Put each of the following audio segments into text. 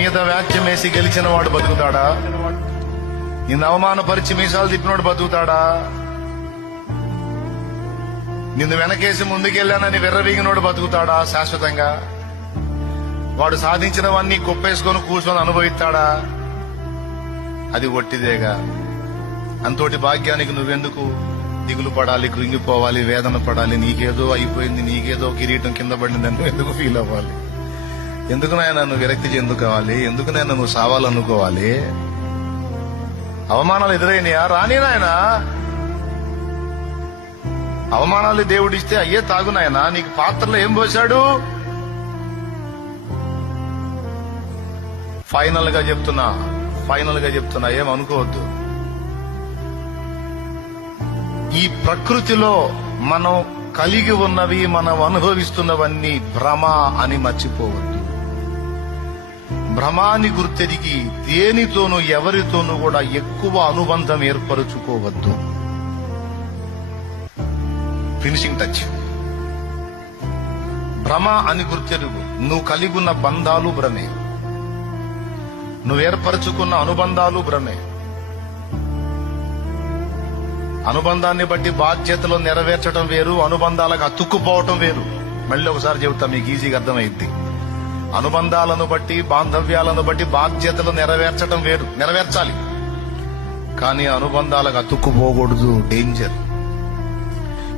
మీద వ్యాఖ్యం వేసి గెలిచిన వాడు బతుకుతాడా? నిన్ను అవమానపరిచి మీసాలు తిప్పినోడు బతుకుతాడా? నిన్ను వెనకేసి ముందుకెళ్ళానని విర్రవీగినోడు బతుకుతాడా శాశ్వతంగా? వాడు సాధించినవన్నీ కుప్పేసుకొని కూర్చొని అనుభవిస్తాడా? అది ఒట్టిదేగా. అంతోటి భాగ్యానికి నువ్వెందుకు దిగులు పడాలి, కృంగిపోవాలి, వేదన పడాలి? నీకేదో అయిపోయింది, నీకేదో కిరీటం కింద పడింది, నువ్వు ఎందుకు ఫీల్ అవ్వాలి? ఎందుకు నాయన నువ్వు విరక్తి చెందుకోవాలి? ఎందుకు నాయన నువ్వు సావాలనుకోవాలి? అవమానాలు ఎదురైనయా? రాని నాయన. అవమానాలు దేవుడిస్తే అయ్యే తాగు నాయన. నీకు పాత్రలో ఏం పోశాడు? ఫైనల్ గా చెప్తున్నా, ఏం అనుకోవద్దు. ఈ ప్రకృతిలో మనం కలిగి ఉన్నవి, మనం అనుభవిస్తున్నవన్నీ భ్రమ అని మర్చిపోవద్దు. భ్రమాన్ని గుర్తెరిగి దేనితోనూ ఎవరితోనూ కూడా ఎక్కువ అనుబంధం ఏర్పరచుకోవద్దు. Finishing touch. భ్రమ అని గుర్తెరుగు. నువ్వు కలిగి ఉన్న బంధాలు భ్రమే, నువ్వు ఏర్పరచుకున్న అనుబంధాలు భ్రమే. అనుబంధాన్ని బట్టి బాధ్యతలు నెరవేర్చడం వేరు, అనుబంధాలకు అతుక్కుపోవటం వేరు. మళ్ళీ ఒకసారి చెబుతా, మీకు ఈజీగా అర్థమైద్ది. అనుబంధాలను బట్టి, బాంధవ్యాలను బట్టి బాధ్యతలు నెరవేర్చడం వేరు, నెరవేర్చాలి. కానీ అనుబంధాలకు అతుక్కుపోకూడదు, డేంజర్.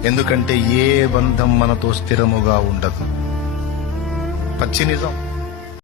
ఎందుకంటే ఏ బంధం మనతో స్థిరముగా ఉండదు. పచ్చి నిజం.